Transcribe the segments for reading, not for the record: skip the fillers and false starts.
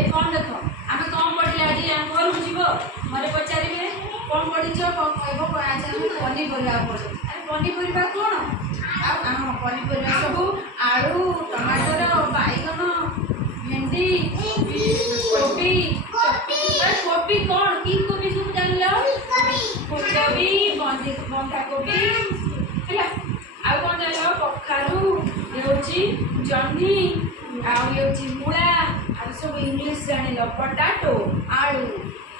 ए कौन देख आम कौन पढ़े आज आम घर को जीव मत पचारे कौन पढ़ीच कह आज आम पनीपरिया पढ़ अरे पनीपरिया कौन हाँ पनीपरिया सब आलू टमाटर बैगन भेंडी कोबी कोबी कौन कि कोबी सब जान फूलकोबी बंधा कोबी है आ कौन जान कखारू ये जह्नी मूला आ सब इंग्लीश जान पटाटो आलू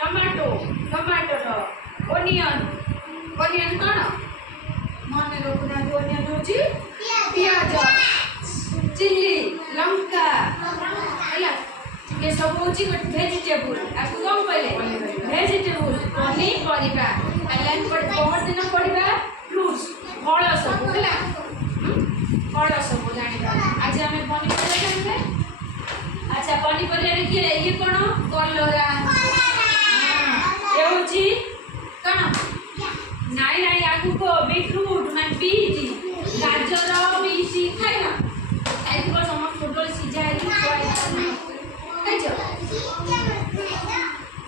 टमाटो टमाटर ओनियन ओनियन कौन मन रखुना ओनियन हूँ पियाज चिल्ली लंका है ये सब हूँ भेजिटेबुल आपको कौन कहले भेजिटेबुल पनीपरिया बहुत दिन पढ़ा फ्रुट्स फल सब है फल सब जाना आज आम पनीपरिया जानते अच्छा पनीपरिया किए ये कौन कलरा ये कौन नाई नाई आगु को बीटरूट मैं बीट गाजर बीसी खाई ना आई समस्त छोट सीझा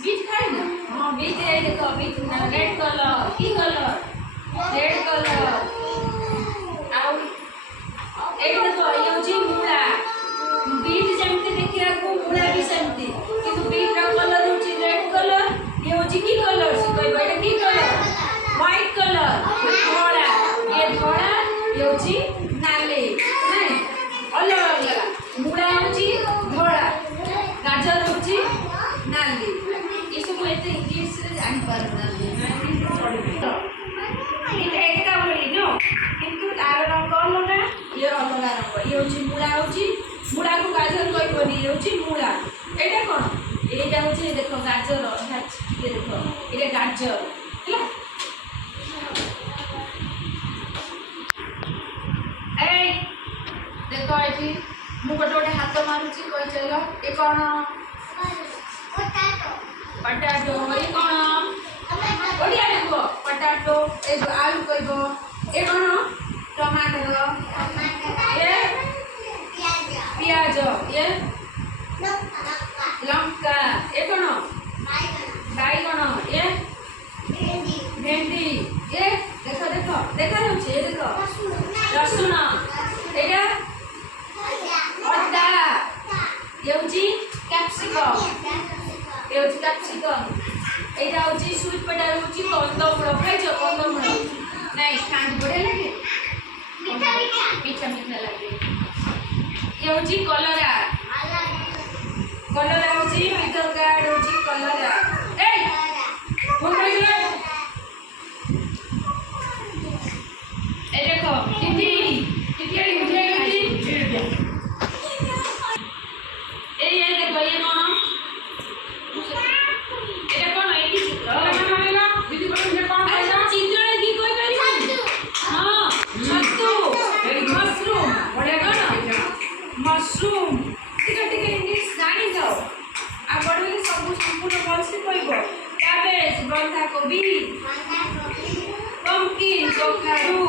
बीट खाई ना हाँ बीट देख बीट रेड कलर की कलर रेड कलर आउ ए देखो ये मूला बीट जमती देखिया को मूला भी सेमती किंतु बीट रा कलर होची रेड कलर ये होची की कलर से कोई बैठे की कलर व्हाइट कलर धोड़ा ये होची नाली नहीं अलग अलग मूला होची धोड़ा गाजर होची नाली ये सब एते इंग्लिश रे जानि पारना ये एकटा बोली नो किंतु तार रंग अलग ये अलग रंग ये होची मूला को गाजर कोई बोली ये होची मूला एटा कोन एटा होची देखो गाजर ये देखो एटा गाजर हैला ए देखो एठी मु गोटे हाथ मारुची कोई चलो ए कोन पटाटो ये कोन ओडिया देखो पटाटो ए आलू कहबो ए कोन टमाटर ये प्याज ये लंका ये कोन बैगन ये भेंडी ये देखो देखो देखा जाउछे ये देखो लहसुन एटा अदा ये होची कैप्सिकम ये होची कैप्सिकम एटा होची स्वीट पोटैटो होची कंदमूल खाइछो कंदमूल नहीं खान बड़े लगे मीठा मीठा लगे ये होची कलरा कलरा होची मिटर गार्ड होची कलरा ए फोन कर ए देखो टिटी टिटी मुझे ये देखो ये कौन ये कौन है की चित्र दीदी बोल मुझे कौन है चित्र है की कोई करी हां छत्तू मशरूम बढ़ेगा ना मशरूम ठीक इंग्लिश जानी जाओ आ पढ़ले सब संपूर्ण बोल से कहबो कैबेज बंधा कोबी पंपकिन कखारू